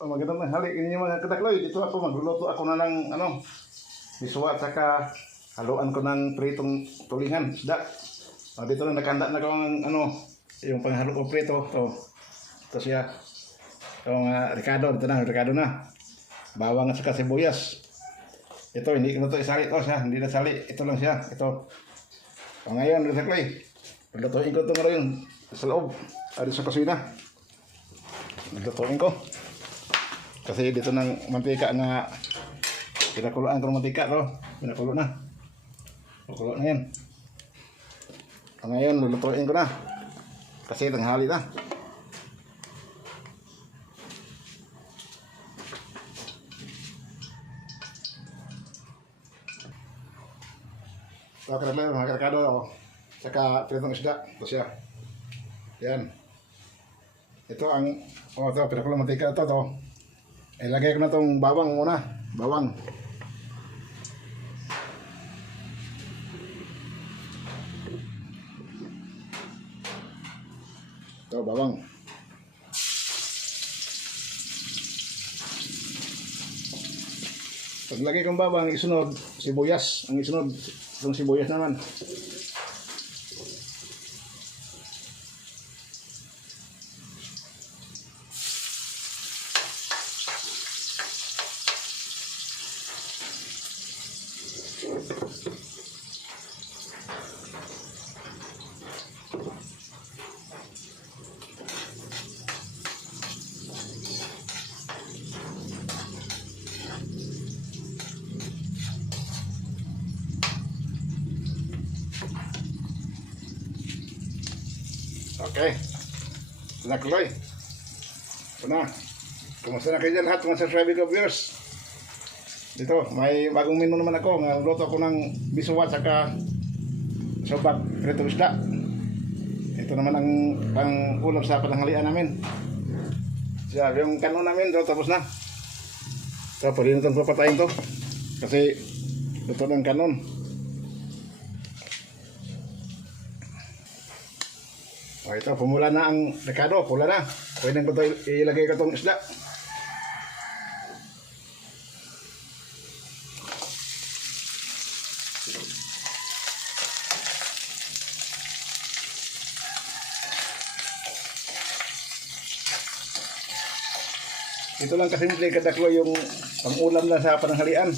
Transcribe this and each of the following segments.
Magandang tanghali inyo mga kadakloy. Dito ako magluluto ako na ng biswa at saka haluan ko ng pritong tulingan, isda. Dito na nakanda na ko ng yung panghalo ko prito. Ito siya. Itong ricado, ricado na. Bawang at saka sibuyas. Ito hindi ko na ito isali siya, hindi na sali. Ito lang siya. Ito. Ngayon, kadakloy, lutuin ko ito ngayon sa loob. Sa kusina. Lutuin ko. Kasi dito ng mantika nga pinakuloan ko ng mantika to. Pinakulo na. Pakulo na yan. Ngayon lulutuin ko na. Kasi tanghali na. Ito karala mga karkado. Saka pinatong isda. Ito siya. Yan. Ito ang ito pinakulo mantika ito. Ilagay ko na itong bawang muna. Bawang. Ito, bawang. Paglagay kong bawang, isunod sibuyas. Ang isunod, itong sibuyas naman. Okay. Nakloy. Puna. Kumusta na kayo dyan lahat mga subscribing ko viewers? Dito, may bagong menu naman ako. Luto ako ng biswa at saka sobak pritong isda. Ito naman ang pang-ulam sa pananghalian namin. Siya, yung kanon namin, tapos na. So, pwede na itong papatayin to. Kasi luto ng kanon. O ito, pumula na ang ricado, pula na. Pwede ko ito ilagay ko itong isda. Ito lang kasimple kadaklo yung pang-ulam na sa pananghalian.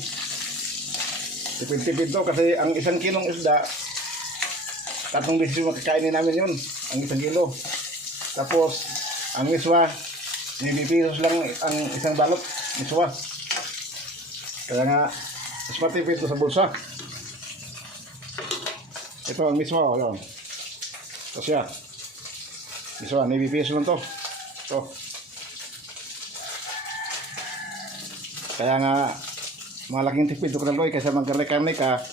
Tipid-tipid to kasi ang 1 kilong isda, 3 beses makakainin namin yun. Ang 1 kilo. Tapos, ang miswa, 9 pesos lang ang isang balot. Miswa. Kaya nga, mas matipid ito sa bulsa. Ito ang miswa. Ayan. Ito siya. Miswa, 9 pesos lang to. Ito. Kaya nga, malaking tipid ito kadaloy kasi magkarne-karne ka,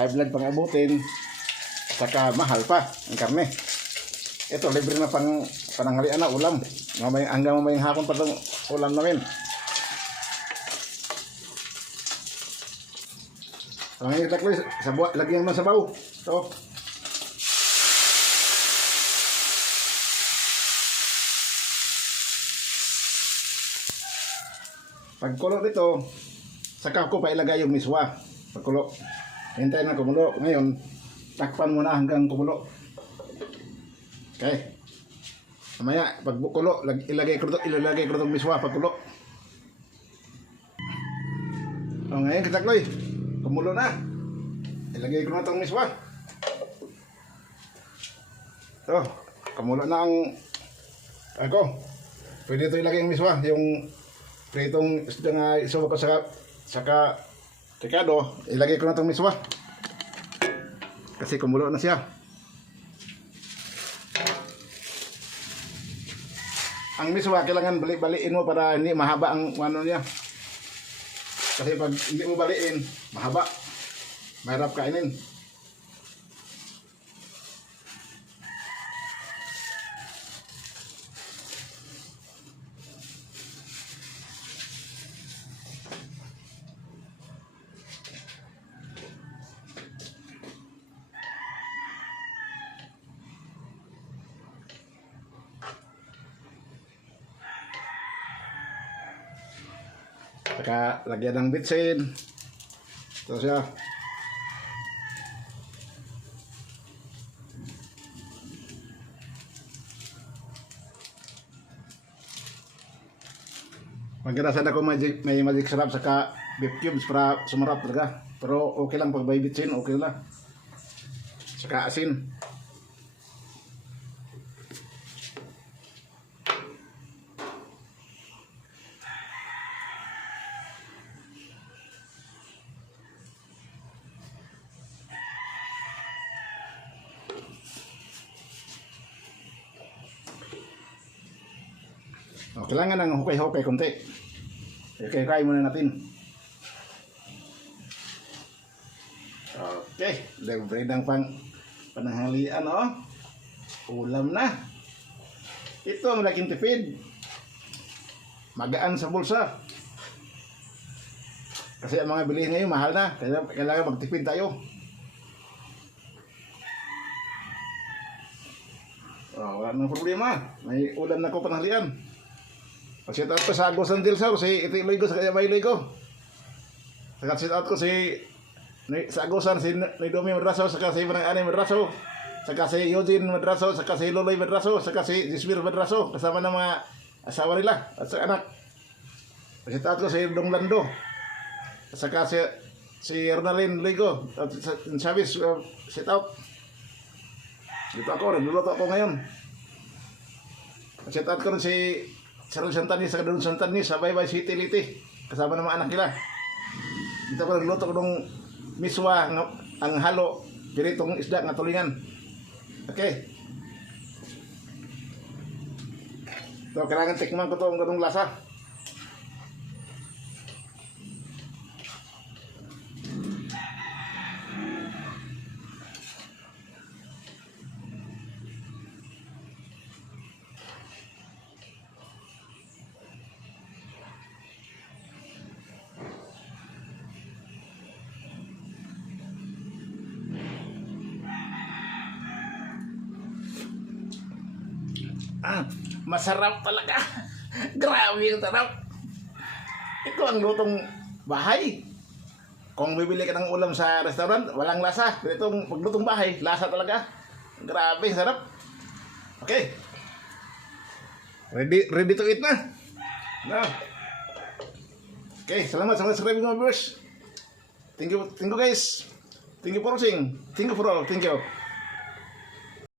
high blood pang abutin, saka mahal pa ang karne. Ito, libre na pananghalian na ulam. Hanggang mamayang hapon pa itong ulam namin. Ang itakloy, lagyan mo ng sabaw. Ito. Pagkulo dito, saka ko pa ilagay yung miswa. Pagkulo. Hintayin na kumulo. Ngayon, takpan mo na hanggang kumulo. Okay. Mamaya, pag kulo, ilalagay ko itong miswa pagkulo. O ngayon, katakloy, kumulo na. Ilagay ko na itong miswa. Ito, kumulo na ang ako. Pwede ito ilagay yung miswa. Yung pritong isda nga isubo ko saka ricado, ilagay ko na itong miswa. Kasi kumulo na siya. Ang miswa, kailangan baliin mo para hindi mahaba ang ano niya. Kasi pag hindi mo baliin, mahaba. Mahirap kainin. Saka lagyan ng bitsin. Ito siya. Maganda sana kung may magic sarap saka beef cubes para sumarap talaga. Pero okay lang pag may bitsin, okay lang. Saka asin. O, kailangan ng hukay-hukay konti. Hukay-hukay muna natin. Okay, libre ng pananghalian, oh. Ulam na. Ito ang malaking tipid. Magaan sa bulsa. Kasi ang mga bilihin ngayon mahal na. Kaya kailangan magtipid tayo. Oh, wala nang problema. May ulam na ko pananghalian. Pag-sit out ko sa Agos ng Dilsaw, si Itiloy ko sa kaya Bailoy ko. Saka-sit out ko sa Agosan, si Nidomi Madraso, saka si Manang Ani Madraso, saka si Eugene Madraso, saka si Loloy Madraso, saka si Jismir Madraso, kasama ng mga asawa nila at sa anak. Pag-sit out ko si Dong Lando, saka si Ronaldin Ligo, at Chavez, sit out. Dito ako, nagluluto ako ngayon. Pag-sit out ko rin si Saril Santanis sa Kadun Santanis sa Baybay City Liti. Kasama ng mga anak nila. Dito ko nagluto ko ng miswa ang halo. Piritong isda nga tulingan. Okay. So, kailangan tikman ko ito ang ganung lasa. Masarap talaga. Grabe yung sarap. Ito ang lutong bahay. Kung bibili ka ng ulam sa restaurant, walang lasa. Pero itong paglutong bahay, lasa talaga. Grabe, sarap. Okay. Ready to eat na. No. Okay, salamat sa mga subscribing mga viewers. Thank you guys. Thank you for watching. Thank you for all. Thank you.